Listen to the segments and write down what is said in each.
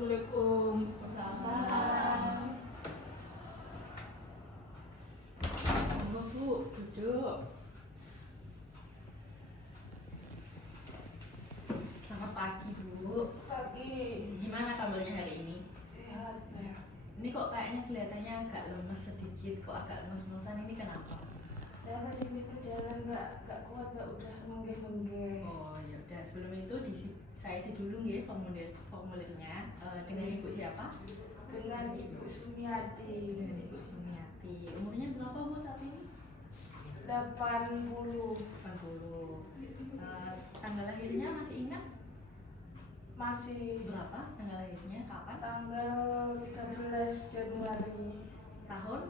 Assalamualaikum. Waalaikumsalam. Monggo Bu, duduk. Selamat pagi Bu. Pagi. Gimana kabarnya hari ini? Sehat ya. Ini kok kayaknya kelihatannya agak lemes sedikit, kok agak ngos-ngosan, ini kenapa? Saya kasih itu jalan nggak kuat, nggak udah menggeh-menggeh. Oh ya udah, sebelum itu saya isi dulu nggih formulirnya. Dengan Ibu siapa? Dengan Ibu Sumiati. Dengan Ibu Sumiati. Umurnya berapa Bu saat ini? 80. 80. Tanggal lahirnya masih ingat? Masih. Berapa tanggal lahirnya? Kapan? Tanggal 13 Januari. Tahun?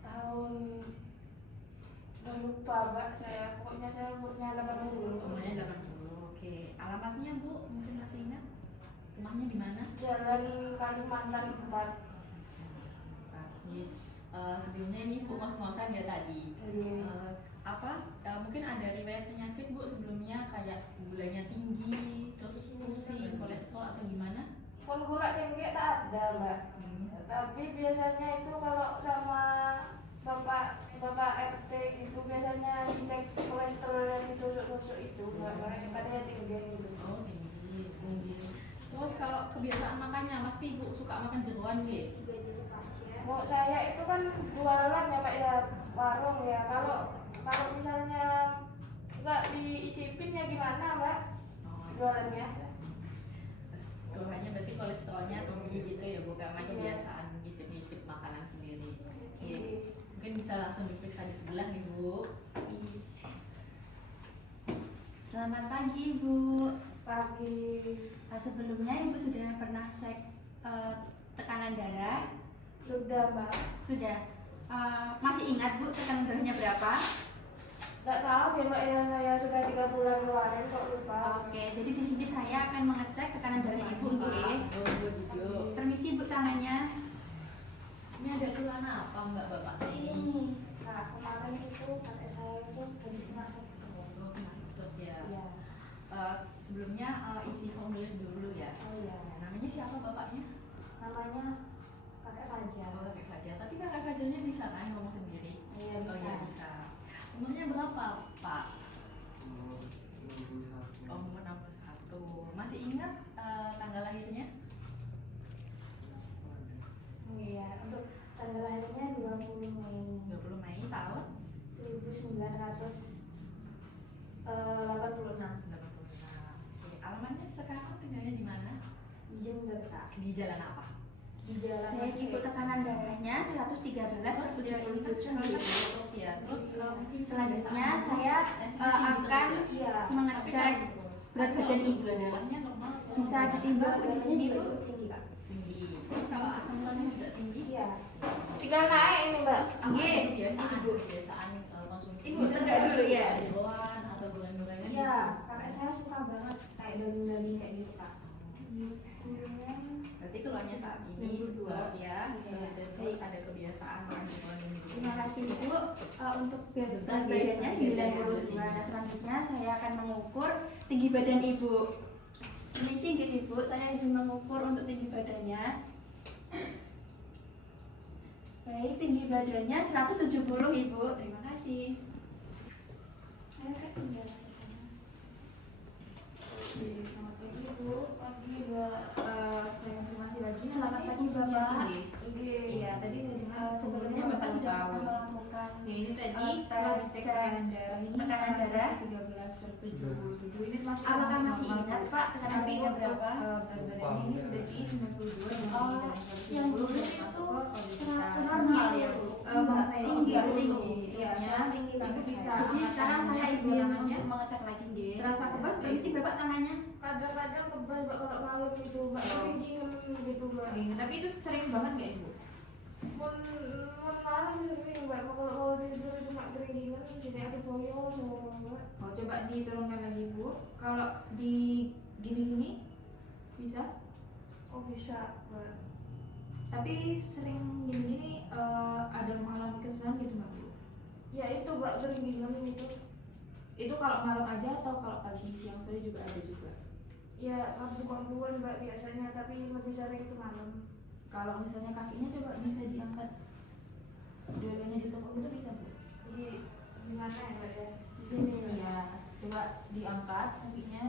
Tahun udah lupa Mbak saya. Pokoknya saya umurnya 80. Umurnya 80. Oke. Alamatnya Bu, mungkin masih ingat? Rumahnya di mana? Jalan Kalimantan 4. Sebelumnya ini Bu ngos-ngosan ya tadi. Mungkin ada riwayat penyakit Bu sebelumnya, kayak gulanya tinggi, terus pusing, kolesterol atau gimana? Pun gula tinggi tak ada Mbak. Tapi biasanya itu kalau sama bapak RT itu biasanya cek kolesterol yang ditusuk-tusuk itu Mbak, makanya katanya tinggi gitu. Oh tinggi. Terus kalau kebiasaan makannya, pasti Ibu suka makan jeroan nggih? Mau saya itu kan jualan ya Mbak ya, warung ya. Kalau misalnya nggak diicipin ya gimana Mbak jualannya? Keluhannya berarti kolesterolnya tinggi gitu ya Bu, karena kebiasaan ngicip-ngicip makanan sendiri. Oke. Mungkin bisa langsung diperiksa di sebelah nih Bu. Selamat pagi Ibu. Pagi. Sebelumnya Ibu sudah pernah cek tekanan darah? Sudah Mbak. Sudah. Masih ingat Bu tekanan darahnya berapa? Nggak tahu ya Mbak ya, saya sudah 3 bulan kemarin kok lupa. Oke, jadi di sini saya akan mengecek tekanan darah Ibu nggih. Permisi Bu tangannya. Ini ada keluhan apa Mbak Bapak? Ini, nah kemarin itu kakek saya itu habis kena sakit. Oh, masuk ya. Iya. Sebelumnya isi formulir dulu ya. Oh iya. Namanya siapa bapaknya? Namanya kakek Fajar. Oh, kakek Fajar. Tapi kakek Fajarnya bisa kan ngomong sendiri? Iya Oh bisa. iya bisa. Umurnya berapa Pak? Umur 61. Oh, umur 61. Masih ingat tanggal lahirnya? Iya, untuk tanggal lahirnya 20 Mei 20 Mei tahun 1986. 86. Oke, alamatnya sekarang tinggalnya di mana? Di Jember Kak. Di jalan apa? Di jalan Baik Ibu, tekanan darahnya 113/77 Oh iya. Terus mungkin Selanjutnya saya akan Iya. mengecek berat badan Ibu. gula darahnya normal atau Bisa gimana? ditimbang Bu di sini Bu. Tinggi Kak. Tinggi. Terus kalau asam uratnya juga tinggi? Iya. Tinggal naik ini Mbak. Nggih. Kebiasaan konsumsi. Ibu tegak dulu ya. Jeroan atau goreng-gorengan? Iya, kakek saya suka banget kayak daging-daging kayak gitu Kak. Berarti keluarnya saat ini sebab ya, terus ada kebiasaan makan jeroan ini. Terima kasih Ibu. Untuk berat Sebentar, badannya Nggih. 92. Nah, selanjutnya saya akan mengukur tinggi badan Ibu. Permisi nggih Ibu, saya izin mengukur untuk tinggi badannya. Baik, tinggi badannya 170 Ibu. Terima kasih. Ayo Kak, tinggal ke sana. Selamat pagi Ibu. Pagi Mbak. Saya informasi lagi. Selamat namanya pagi, Ibu Bapak. Sumiati. Oke. Iya, tadi saya dengar Sebelumnya Bapak sudah pernah melakukan Nah, ini tadi cek setelah dicek tekanan darah ini tekanan darah. 13/77. Ini masih Apakah masih normal, ingat Bu. Pak tekanan Tapi darahnya untuk berapa? berat badannya ini sudah di 92 dan Oh, tinggi dalam yang 170 dulu dan itu masuk ke kondisi 100 normal ya, Bu? Mau saya Tinggi, coba tinggi. untuk Iya, ceknya. tinggi Ibu banget bisa saya. Jadi sekarang saya angkat izin tangannya. untuk mengecek lagi nggih. Terasa kebas nggak, Permisi Bapak tangannya. Kadang-kadang kebal Mbak kalau malam itu Mbak, keringin gitu Mbak. Tapi itu sering banget nggak Ibu? Mun malam sering Mbak, kalau mau tidur itu mak keringinan, jadi ada boyo sama Mbak. Oh, coba diturunkan lagi Bu. Kalau di gini-gini bisa? Oh bisa Mbak. Tapi sering gini-gini ada mengalami kesusahan gitu nggak Bu? Ya itu Mbak keringinan itu. Itu kalau malam aja atau kalau pagi, siang, sore juga ada juga? Ya kambuh-kambuhan mbak biasanya, tapi lebih sering itu malam. Kalau misalnya kakinya coba bisa diangkat, dua-duanya ditekuk itu bisa bu? Di mana ya mbak ya? Di sini. Iya, coba diangkat kakinya.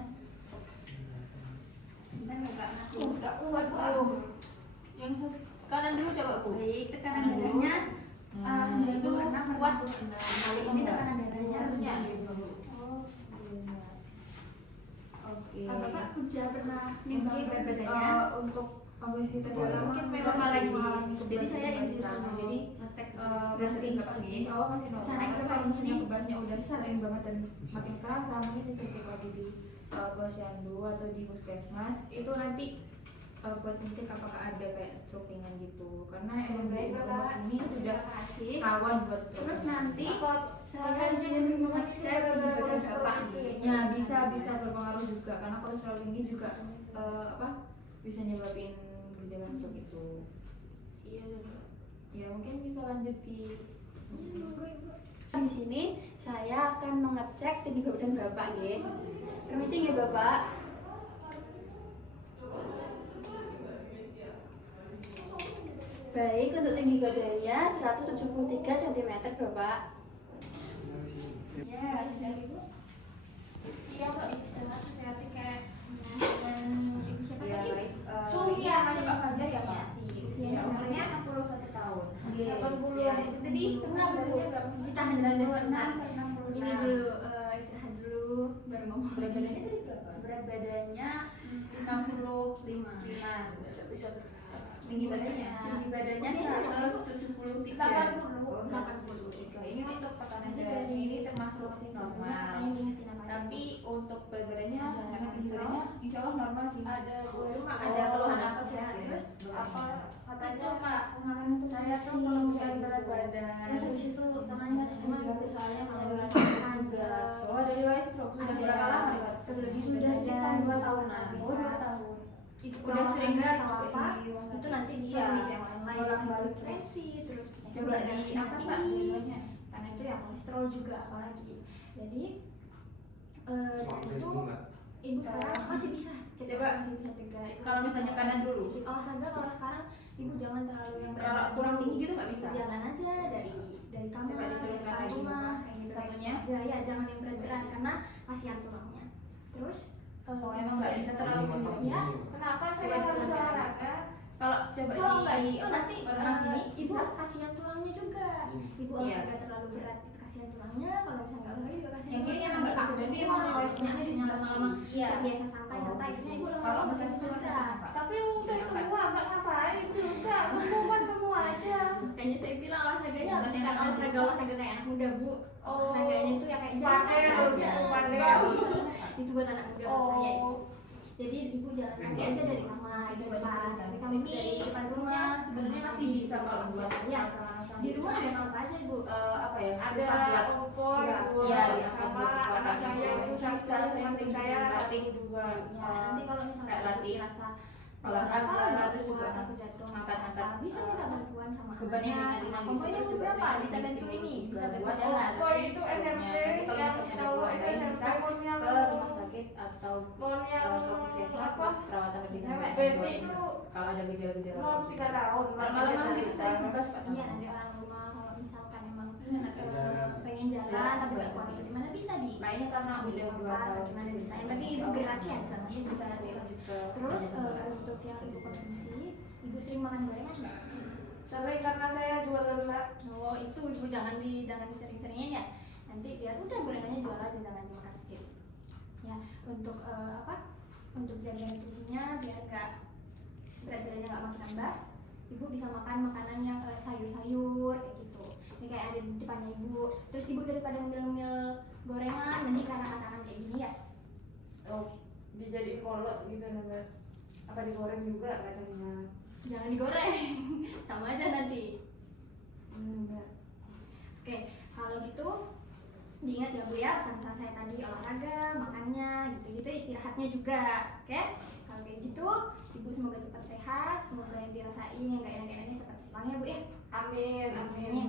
Bentar nggak Kak, masih. Udah kuat mbak. Yang kanan dulu coba bu. Baik, tekanan darahnya Itu 96 kuat. Kali ini tekanan darahnya Satunya. Oh, Oke. Apakah udah pernah nimbang berat badannya? Untuk obesitas Boleh. dalam Mungkin mungkin memang lagi mengalami jadi saya izin sama. dulu Jadi ngecek masih insya Allah masih normal. Sana kita Kalau kalau misalnya sini bebannya udah sering banget dan makin kerasa, mungkin bisa cek lagi di posyandu atau di puskesmas. Itu nanti buat ngecek apakah ada kayak stroke ringan gitu. Karena emang Baik, di Bapak. umur ini sudah kasih. rawan buat stroke. Terus nanti saya Makanya izin mengecek di badan kolesterol Bapak. tinggi. Ya bisa berpengaruh juga karena kolesterol tinggi juga bisa nyebabin gejala stroke itu. Iya mbak. Ya mungkin bisa lanjut di Di sini saya akan mengecek tinggi badan Bapak ya. Permisi ya Bapak. Baik, untuk tinggi badannya 173 cm Bapak. Ya, bisa Ibu. Iya Pak, istirahat seperti kayak Ibu siapa ya, tadi? baik. Suhi Ini ya, namanya Pak Fajar ya Pak. Usianya Umurnya 61 tahun. Iya. 80 Ya, Jadi kenapa Bu? Ditahan dulu sebentar. Ini dulu istirahat dulu baru ngomong. Berat badannya tadi berapa? Berat badannya 55. Bisa Tinggi badannya. Tinggi badannya Usianya 173. 80. Ini untuk tekanan darah ini termasuk normal. Tapi untuk berat badannya dengan tinggi badannya insya Allah normal sih. Ada Cuma ada keluhan apa Ya, kira-kira? terus apa katanya Kak, kemarin tuh saya tuh kelumpuhan berat badan. Terus habis itu tangannya nggak semua gitu soalnya kalau bisa enggak. Oh dari riwayat stroke sudah Ada. berapa lama riwayat stroke? Sudah sekitar 2 tahunan. Oh 2 tahun. Itu Udah sering nggak atau tuh apa? di ruang Itu nanti bisa Iya. bisa yang lain Bolak-balik depresi terus Coba diangkat Pak dua-duanya. karena itu ya kolesterol juga apalagi. Jadi Waktu itu itu nggak? ibu sekarang masih bisa cegah, Coba. masih bisa cegah. Ibu Kalau masih misalnya bisa kanan dulu. olahraga kalau sekarang ibu jangan terlalu yang Kalau berat. kurang tinggi gitu nggak bisa? Jalan aja dari kamar Coba diturunkan dari lagi, rumah Bapak. kayak gitu Satunya? aja ya, jangan yang berat-berat karena kasihan tulangnya. Terus Oh emang nggak bisa terlalu Ini mantap ya, ini. Kenapa Coba saya harus diturunkan. olahraga? Kalau coba kalau nggak di itu nanti Mas ini ibu bisa? kasihan tulangnya juga. Ibu Iya. olahraga terlalu berat itu kasihan tulangnya. Kalau misalnya nggak olahraga juga kasihan. Yang kiri tulangnya. emang nggak bisa, berarti emang kolesterolnya di sudah lama Iya. terbiasa santai-santai. Akhirnya ibu Kalau lama-lama misalnya bisa sudah berat. Tapi udah Diangkat. tua mbak ngapain juga? Hukuman kamu aja. Makanya saya bilang olahraganya Bukan yang bukan olahraga olahraga kayak anak muda bu. Oh. Olahraganya itu ya kayak Pakai jalan lebih aja. pandai. Itu buat anak muda buat saya itu. Oh. Jadi ibu jalan kaki aja dari kamar Itu itu buat depan. jalan. Tapi kami Ini dari depan rumah sebenarnya masih bisa kalau buat ya. masalah-masalah Di gitu. rumah ada apa aja bu? Apa ya? Ada susah buat kompor gerak. buat Iya, diangkat sama buat kekuatan anak saya itu. itu Bisa, satu saya samping sering saya latih dua. Ya, nanti kalau misalnya kayak latih rasa olahraga, nggak terus kuat, juga aku jatuh angkat-angkat, bisa minta bantuan sama beban yang anaknya, ringan-ringan sama kompor gitu, itu juga berapa sering bisa bantu sering ini bisa buat bantu buat jalan Oh itu SMP Nanti kalau yang misalnya ada cowok keluhan itu lain, SMP bisa mon yang ke rumah sakit atau mon yang ke puskesmas apa? buat perawatan lebih lanjut. Baby itu Kalau ada gejala-gejala mon 3 tahun. malam-malam gitu sering tugas Pak. iya nanti orang rumah kalau misalkan emang Jalan. pengen jalan Jalan tapi juga. nggak kuat itu gimana bisa di Kayaknya karena udah 2 tahun gimana bisa yang penting ibu gerakin sama mungkin bisa nanti lanjut ke terus penjelasan. untuk yang ibu konsumsi ibu sering makan gorengan nggak? Sering karena saya jualan mbak. Oh itu ibu jangan disering-seringin ya nanti biar udah gorengannya jual aja jangan dimakan sedikit ya untuk apa untuk jaga tubuhnya biar nggak berat badannya nggak makin nambah ibu bisa makan makanan yang sayur-sayur kayak gitu ini kayak ada di depannya ibu terus ibu daripada ngemil-ngemil gorengan nanti karena masakan kayak gini ya Oh dijadiin kolot gitu mbak. Apa digoreng juga katanya? jangan digoreng sama aja nanti. Mbak. Oke, kalau gitu diingat ya Bu ya pesan-pesan saya tadi olahraga, makannya, gitu-gitu istirahatnya juga. Oke, kalau kayak gitu Ibu semoga cepat sehat, semoga yang dirasain yang gak enak-enaknya cepat pulang ya Bu ya. Amin amin.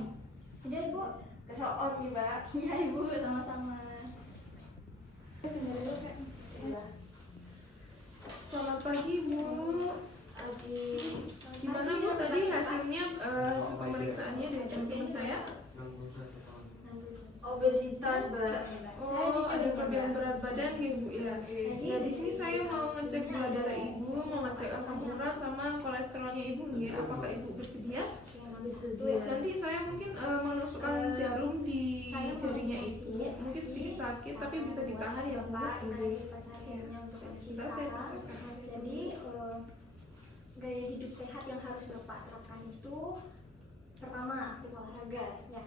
Sudah Ibu? Kesoon nih mbak. Iya Ibu, sama-sama. Selamat pagi Bu. Gimana Bu tadi hasilnya hasil pemeriksaannya dari teman saya? 61 tahun. Obesitas, Mbak. Oh, ada kelebihan berat badan ya Bu ya. Nah di sini saya mau ngecek gula darah Ibu, mau ngecek asam urat sama kolesterolnya Ibu nih. Apakah Ibu bersedia? Nanti saya mungkin menusukkan jarum di jarinya Ibu. Mungkin sedikit sakit tapi bisa ditahan ya Bu. Sebentar saya persiapkan. Jadi gaya hidup sehat yang harus Bapak terapkan itu pertama aktif olahraga ya.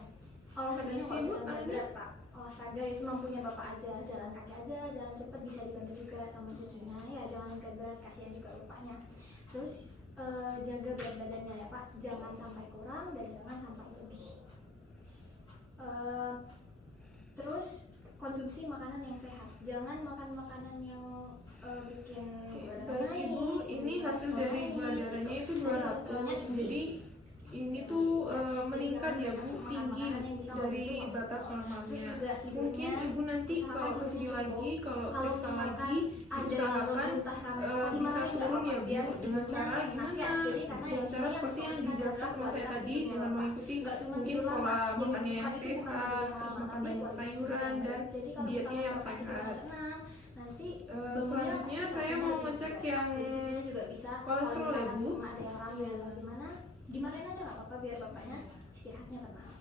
Olahraganya Isi, nggak Bu, usah ada? berat Pak. Olahraga ya semampunya Bapak aja, jalan kaki aja, jalan cepat bisa dibantu juga sama cucunya ya, jangan berat-berat, kasihan juga bapaknya. Terus jaga berat badannya ya Pak, jangan sampai kurang dan jangan sampai lebih. Terus konsumsi makanan yang sehat, jangan makan makanan yang bikin gula darah Baik Ibu, ini hasil dari gula darahnya itu 200. Jadi ini tuh meningkat ya Bu, tinggi dari batas normalnya. Mungkin Ibu nanti kalau kesini lagi, kalau periksa lagi, diusahakan bisa turun ya Bu. Dengan cara gimana? Dengan cara seperti yang dijelaskan sama saya tadi, dengan mengikuti mungkin pola makannya yang sehat, terus makan banyak sayuran dan dietnya yang sehat. Selanjutnya saya mau ngecek yang kolesterol ya Bu. Dimarahin aja nggak apa-apa biar bapaknya istirahatnya tenang.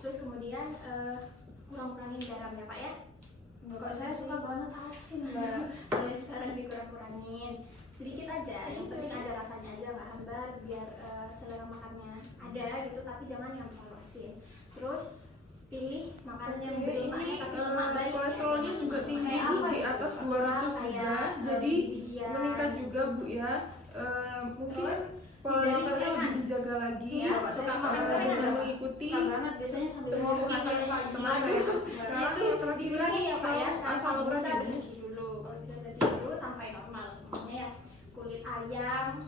Terus kemudian kurang-kurangin garam ya Pak ya. Kok saya suka banget asin Mbak. Mulai sekarang dikurang-kurangin sedikit aja, yang penting ada rasanya aja nggak hambar, biar selera makannya ada gitu, tapi jangan yang terlalu asin. Terus pilih makanan yang berlemak Ini tapi lemak baik. kolesterolnya juga tinggi Bu, di atas 200 juga. Jadi meningkat juga Bu ya. Mungkin pola makannya lebih dijaga lagi dengan mengikuti biasanya sambil penyembuhan yang teman. Sekarang yang terakhir dikurangi ya Pak ya, sekarang asam urat bisa ya Bu. berhenti dulu. Kalau bisa berhenti dulu sampai normal semuanya ya. Kulit ayam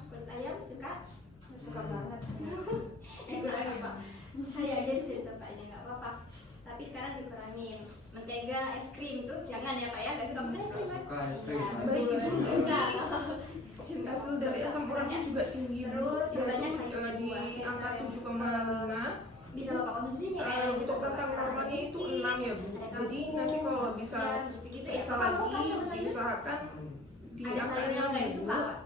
suka banget. Enak ya Pak. Saya aja sih bapaknya nggak apa-apa. Tapi sekarang dikurangin. Mentega, es krim tuh jangan ya Pak ya, nggak suka makan es krim kan? Suka es krim. Baik Ibu, Enggak. hasil dari asam uratnya juga tinggi Bu, Terus berbanyak yaitu sayur di buah, angka sayur. 7,5. Bisa Bapak konsumsi nih kayak Untuk rentang normalnya itu 6 ya Bu. Jadi nanti kalau bisa gitu ya. periksa lagi diusahakan di Ada angka sayur yang 6 nggak ya Bu. disuka Pak?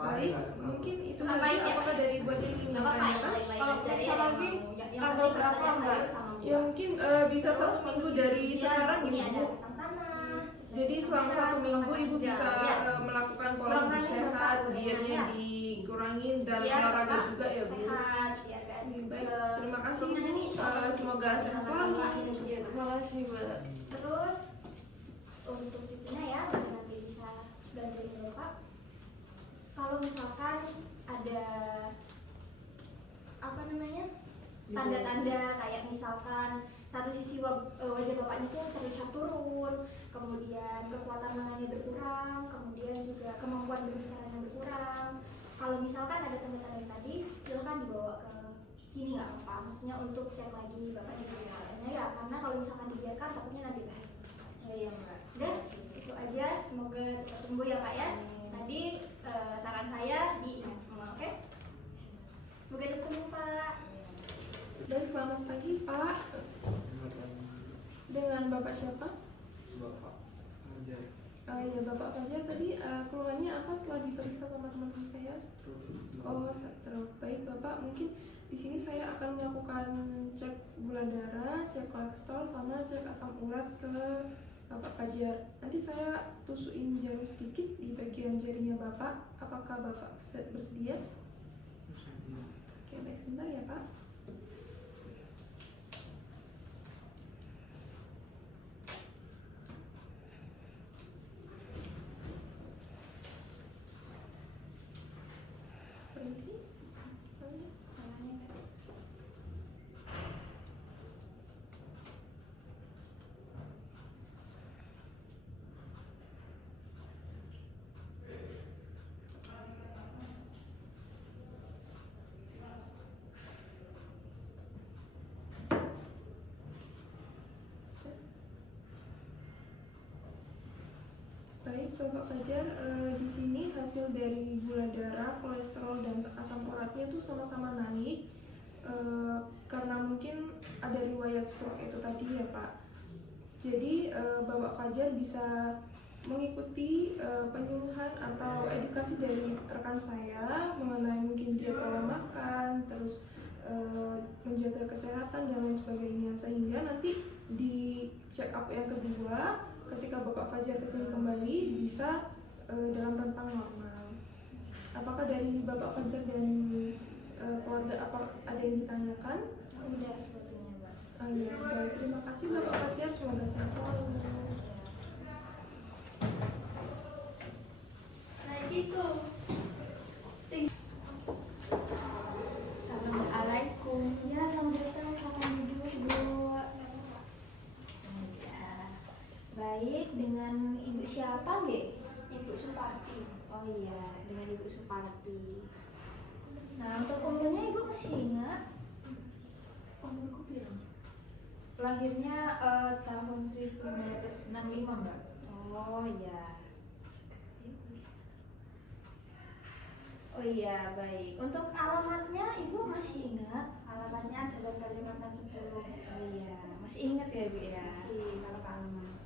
Baik, mungkin itu Nggak saja. baik ya, Apakah Pak? dari buat yang ingin Nggak apa-apa yang ditanyakan? lain-lain Kalau aja periksa ya, lagi, yang tanggal penting harus berapa, ada sayur Mbak? sama buah. Ya mungkin bisa 1 minggu dari sekarang ini ya ada Bu. kacang tanah. Jadi selama 1 minggu Ibu bisa melakukan pola hidup sehat, dietnya dikurangin dan olahraga juga ya Bu. Sehat, biar kan. Baik, terima kasih Bu. Semoga sehat selalu. Terima kasih, Mbak. Terus untuk cucunya ya, biar nanti bisa bantuin Bapak. Kalau misalkan ada apa namanya tanda-tanda kayak misalkan satu sisi wajah bapaknya tuh terlihat turun, kemudian kekuatan lengannya berkurang, kemudian juga kemampuan berbicaranya berkurang. Kalau misalkan ada tanda-tanda tadi, silakan dibawa ke sini nggak apa-apa. Maksudnya untuk cek lagi bapaknya gimana ya, karena kalau misalkan dibiarkan takutnya nanti bahaya. Iya, Mbak. Udah, itu aja. Semoga cepat sembuh ya Pak ya. Tadi saran saya diingat semua, oke? Semoga cepat sembuh Pak. Baik, selamat pagi Pak. Dengan Bapak siapa? Bapak Fajar. Ya Bapak Fajar tadi keluhannya apa setelah diperiksa sama teman-teman saya? Oh, baik Bapak, mungkin di sini saya akan melakukan cek gula darah, cek kolesterol, sama cek asam urat ke Bapak Fajar. Nanti saya tusukin jarum sedikit di bagian jarinya Bapak. Apakah Bapak bersedia? Oke, baik, sebentar ya Pak. Permisi. Bapak Fajar, di sini hasil dari gula darah, kolesterol, dan asam uratnya tuh sama-sama naik karena mungkin ada riwayat stroke itu tadi ya Pak. Jadi Bapak Fajar bisa mengikuti penyuluhan atau edukasi dari rekan saya mengenai mungkin diet pola makan, terus menjaga kesehatan dan lain sebagainya, sehingga nanti di check up yang kedua ketika Bapak Fajar kesini kembali bisa dalam rentang normal. Apakah dari Bapak Fajar dan keluarga ada yang ditanyakan? Udah sebetulnya Mbak. Ya, baik, terima kasih Bapak Fajar, semoga sehat selalu. Assalamualaikum. Ya, selamat datang, selamat duduk Ibu. Ya. Baik, dengan Ibu siapa nggih? Ibu Suparti. Oh iya, dengan Ibu Suparti. Nah, untuk umurnya Ibu masih ingat? Umurku berapa? Lahirnya tahun 1965 Mbak. Oh iya. Oh iya, baik. Untuk alamatnya Ibu masih ingat? Alamatnya Jalan Kalimantan 10. Oh iya, masih ingat ya Ibu ya? Masih kalau alamat.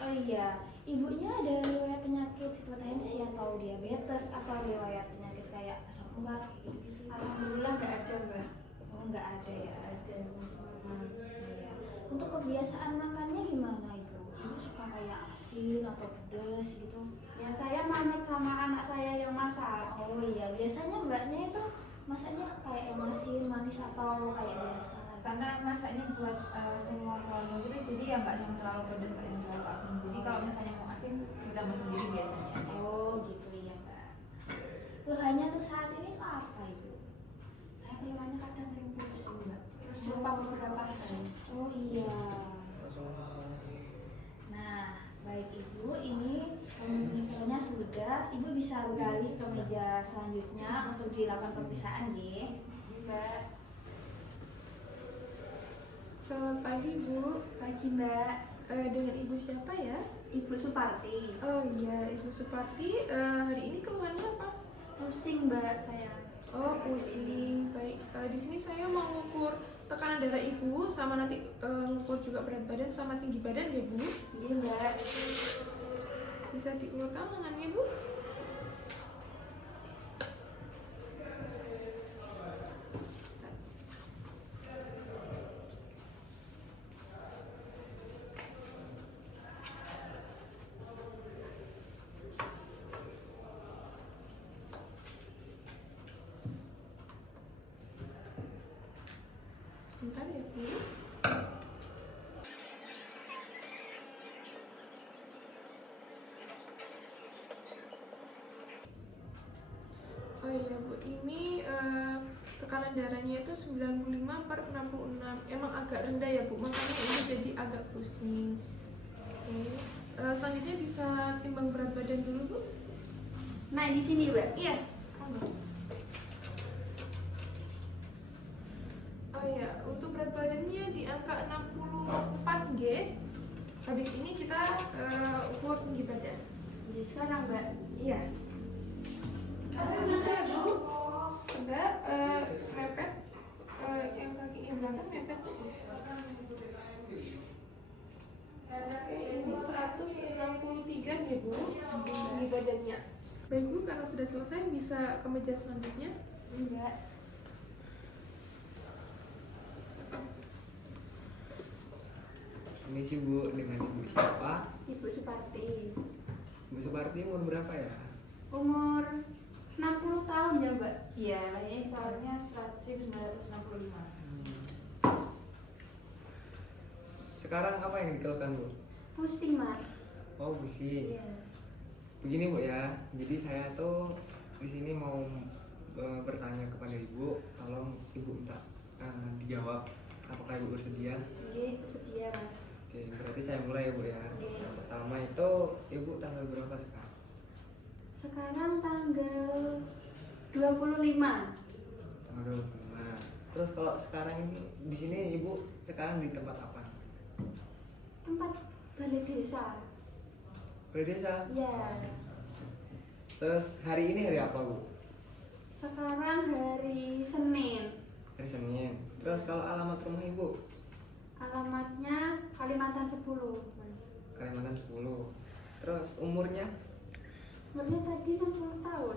Oh iya, ibunya ada riwayat penyakit hipertensi atau diabetes atau riwayat penyakit kayak asam urat gitu-gitu? Alhamdulillah nggak ada Mbak. Oh nggak ada ya. Ada masih normal. Iya. Untuk kebiasaan makannya gimana Ibu? Ibu suka kayak asin atau pedas gitu? Ya saya manut sama anak saya yang masak. Oh iya, biasanya mbaknya itu masaknya kayak yang asin, manis atau kayak biasa? Karena masaknya buat semua keluarga gitu, jadi ya nggak yang terlalu pedas, nggak yang terlalu asin. Jadi kalau misalnya mau asin ditambah sendiri biasanya. Oh gitu ya Mbak. Keluhannya tuh saat ini tuh apa Ibu? Saya keluhannya kadang sering pusing Mbak. Terus lupa beberapa hari. Oh iya. Nah, baik Ibu, ini infonya sudah. Ibu bisa beralih ke meja selanjutnya untuk dilakukan pemeriksaan, nggih. Mbak. Selamat pagi Bu. Pagi Mbak. Dengan Ibu siapa ya? Ibu Suparti. Oh iya, Ibu Suparti. Hari ini keluhannya apa? Pusing Mbak saya. Oh, pusing. Baik. Di sini saya mau mengukur tekanan darah Ibu, sama nanti mengukur juga berat badan sama tinggi badan ya Bu. Iya Mbak. Bisa diulurkan lengannya Bu? Bentar ya Bu. Oh iya Bu, ini tekanan darahnya itu 95/66. Emang agak rendah ya Bu, makanya ini jadi agak pusing. Oke. Selanjutnya bisa timbang berat badan dulu Bu. Nah di sini Mbak. Iya. Oh iya, untuk berat badannya di angka 64 G. Habis ini kita ukur tinggi badan. Jadi sekarang Mbak. Iya. Bisa Bu. Enggak, mepet. Yang kakinya belakang mepet. Oke, ini 163 ya Bu, tinggi badannya. Baik Bu, karena sudah selesai bisa ke meja selanjutnya. Mbak. Permisi Bu, dengan Ibu siapa? Ibu Suparti. Ibu Suparti umur berapa ya? Umur 60 tahun ya Mbak. Iya, ini salahnya 1965. Sekarang apa yang dikeluhkan Bu? Pusing Mas. Oh, pusing. Iya. Begini Bu ya, jadi saya tuh di sini mau bertanya kepada Ibu, tolong Ibu minta dijawab. Apakah Ibu bersedia? Iya, sedia Mas. Oke, berarti saya mulai ya Bu ya. Yang pertama itu Ibu tanggal berapa sekarang? Sekarang tanggal 25. Tanggal 25. Terus kalau sekarang ini di sini Ibu sekarang di tempat apa? Tempat balai desa. Balai desa. Iya. Terus hari ini hari apa Bu? Sekarang hari Senin. Hari Senin. Terus kalau alamat rumah Ibu? Alamatnya Kalimantan 10. Kalimantan 10. Terus umurnya? Umurnya tadi 60 tahun.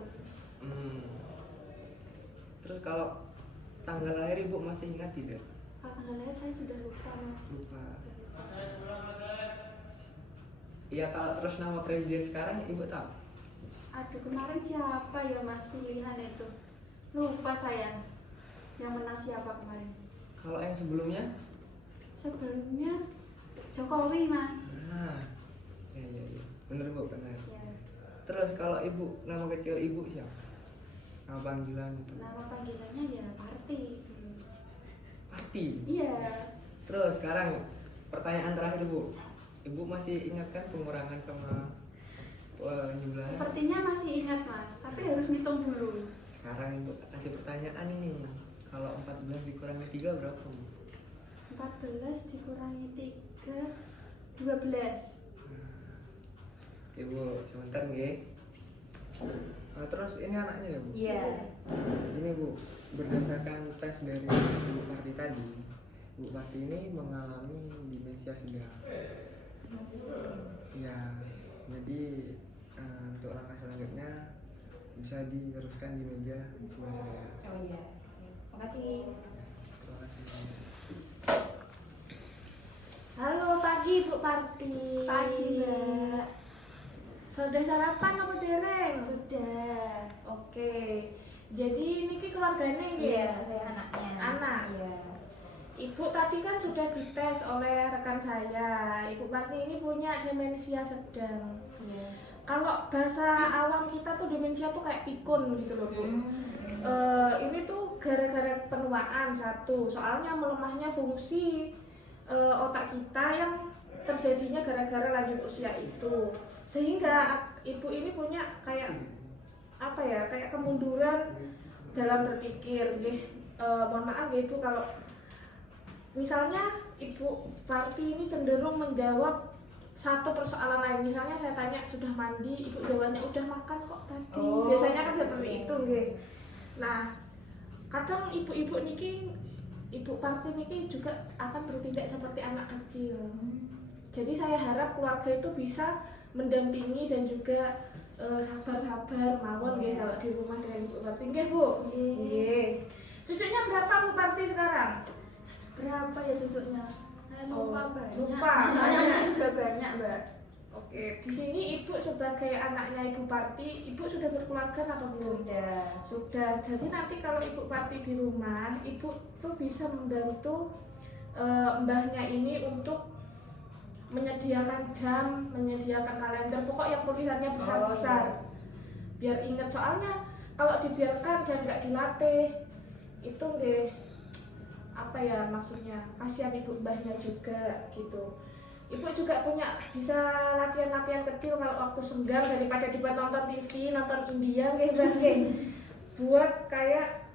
Terus kalau tanggal lahir Ibu masih ingat tidak? Kalau tanggal lahir saya sudah lupa Mas. Lupa. Iya, kalau terus nama presiden sekarang Ibu tahu? Aduh, kemarin siapa ya Mas pilihan itu? Lupa saya. Yang menang siapa kemarin? Kalau yang sebelumnya? Sebelumnya Jokowi Mas. Nah, iya. Bener Bu, bener. Ya. Terus kalau Ibu, nama kecil Ibu siapa? Nama panggilan itu? Nama panggilannya ya Parti. Parti. Iya. Terus sekarang pertanyaan terakhir Bu. Ibu masih ingat kan pengurangan sama penjumlahan? Sepertinya masih ingat Mas, tapi harus ngitung dulu. Sekarang Ibu kasih pertanyaan ini. Kalau 14 dikurangi 3 berapa Bu? 14 dikurangi 3 12. Ibu sebentar nggih. Terus ini anaknya ya Bu? Iya. Ini Bu, berdasarkan tes dari Ibu Parti tadi, Ibu Parti ini mengalami demensia sedang. Ya, jadi untuk langkah selanjutnya bisa diteruskan di meja sebelah saya. Oh iya. Makasih. Terima kasih. Halo pagi Bu Parti. Pagi Mbak. Sudah sarapan apa dereng? Sudah. Oke. Jadi ini keluarganya Iya, ya? saya anaknya. Anak. Iya. Ibu tadi kan sudah dites oleh rekan saya. Ibu Parti ini punya demensia sedang. Iya. Kalau bahasa awam kita tuh demensia tuh kayak pikun gitu loh Bu. Ini tuh gara-gara penuaan satu. Soalnya melemahnya fungsi otak kita yang terjadinya gara-gara lanjut usia itu. Sehingga ibu ini punya kayak apa ya? Kayak kemunduran dalam berpikir. Mohon maaf ya Ibu kalau misalnya Ibu Parti ini cenderung menjawab satu persoalan lain. Misalnya saya tanya sudah mandi, Ibu jawabannya udah makan kok tadi. Oh. Biasanya kan seperti itu, nggih. Nah, kadang ibu-ibu niki, Ibu Parti niki juga akan bertindak seperti anak kecil. Jadi saya harap keluarga itu bisa mendampingi dan juga sabar-sabar mawon nggih kalau di rumah dengan Ibu Parti. Nggih, Bu. Nggih. Cucunya berapa Bu Parti sekarang? Berapa ya cucunya? Saya lupa banyak. Lupa. Soalnya juga banyak Mbak. Oke, di sini Ibu sebagai anaknya Ibu Parti, Ibu sudah berkeluarga apa belum? Sudah. Jadi nanti kalau Ibu Parti di rumah, Ibu tuh bisa membantu mbahnya ini untuk menyediakan jam, menyediakan kalender, pokok yang tulisannya besar-besar. Biar ingat, soalnya kalau dibiarkan dan nggak dilatih, itu nggih apa ya maksudnya, kasihan ibu mbahnya juga gitu. Ibu juga punya bisa latihan-latihan kecil kalau waktu senggang daripada dibuat nonton TV, nonton India nggih Mbah nggih. Buat kayak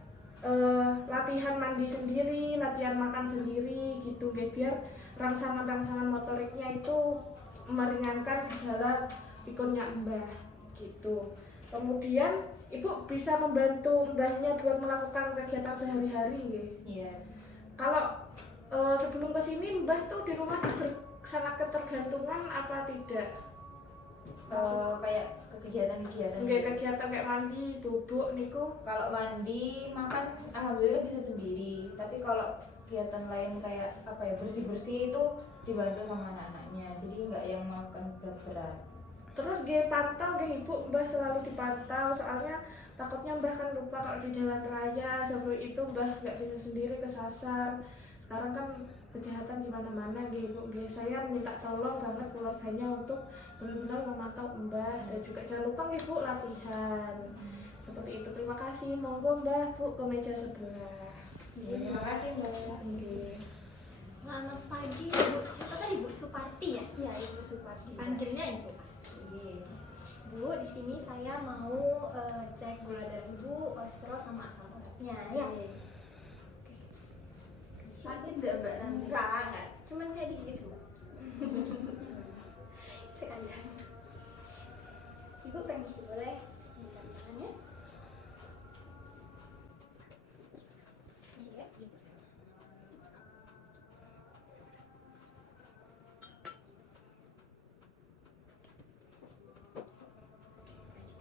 latihan mandi sendiri, latihan makan sendiri gitu nggih, biar rangsangan-rangsangan motoriknya itu meringankan gejala pikunnya Mbah gitu. Kemudian Ibu bisa membantu mbahnya buat melakukan kegiatan sehari-hari nggih. Iya. Kalau sebelum kesini Mbah tuh di rumah sangat ketergantungan apa tidak? Kayak kegiatan-kegiatan. Nggih, kegiatan kayak mandi, bubuk niku. Kalau mandi, makan alhamdulillah bisa sendiri. Tapi kalau kegiatan lain kayak apa ya, bersih-bersih itu dibantu sama anak-anaknya. Jadi nggak yang makan berat-berat. Terus nggih pantau nggih Ibu, Mbah selalu dipantau soalnya takutnya Mbah kan lupa kalau di jalan raya, sebelum itu Mbah nggak bisa sendiri kesasar. Sekarang kan kejahatan di mana-mana nggih Ibu. Nggih, saya minta tolong banget keluarganya untuk benar-benar memantau Mbah dan juga jangan lupa nggih Bu latihan. Seperti itu. Terima kasih. Monggo Mbah Bu ke meja sebelah. Terima kasih Mbak. Nggih. Selamat pagi Ibu. Kata Ibu Suparti ya? Iya, Ibu Suparti. Panggilnya Ibu. Bu, di sini saya mau cek gula darah Ibu, kolesterol sama asam uratnya ya. Sakit enggak Mbak? Enggak. Cuman kayak digigit semua. Sekalian. Ibu permisi, boleh bisa tangannya? Iya.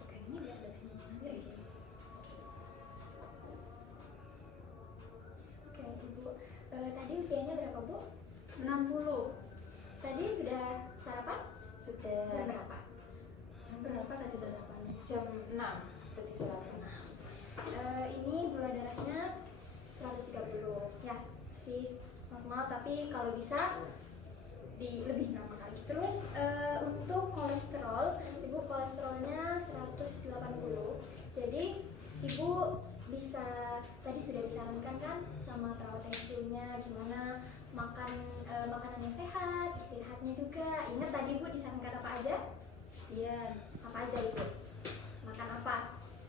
Oke, ini biar darahnya mengalir ya. Oke, Ibu. Tadi usianya berapa, Bu? 60. Tadi sudah sarapan? Sudah. Jam berapa? Jam berapa tadi sarapannya? Jam 6 tadi sarapan. Ini gula darahnya 130 ya, sih normal, tapi kalau bisa lebih normal lagi. Terus untuk kolesterol, ibu kolesterolnya 180. Jadi ibu bisa, tadi sudah disarankan kan sama perawat ibunya gimana makan makanan yang sehat, istirahatnya juga. Ingat tadi ibu disarankan apa aja? Iya, Apa aja ibu? Makan apa?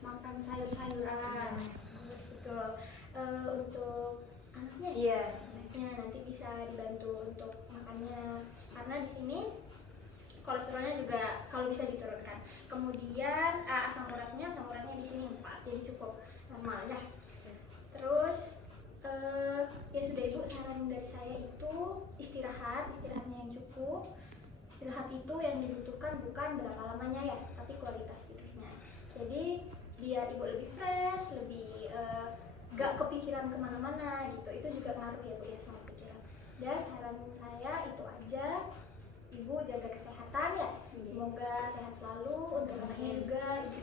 makan sayur-sayuran. Betul. Untuk anaknya, Iya. anaknya nanti bisa dibantu untuk makannya, karena di sini kolesterolnya juga kalau bisa diturunkan. Kemudian asam uratnya di sini 4, jadi cukup normal ya. Terus ya sudah ibu, saran dari saya itu istirahatnya yang cukup. Istirahat itu yang dibutuhkan bukan berapa lamanya ya, tapi kualitas tidurnya. Jadi biar ibu lebih fresh, lebih gak kepikiran kemana-mana gitu. Itu juga ngaruh ya bu ya sama pikiran. Dan saran saya itu aja, ibu jaga kesehatan ya. Semoga sehat selalu untuk anaknya juga, ibu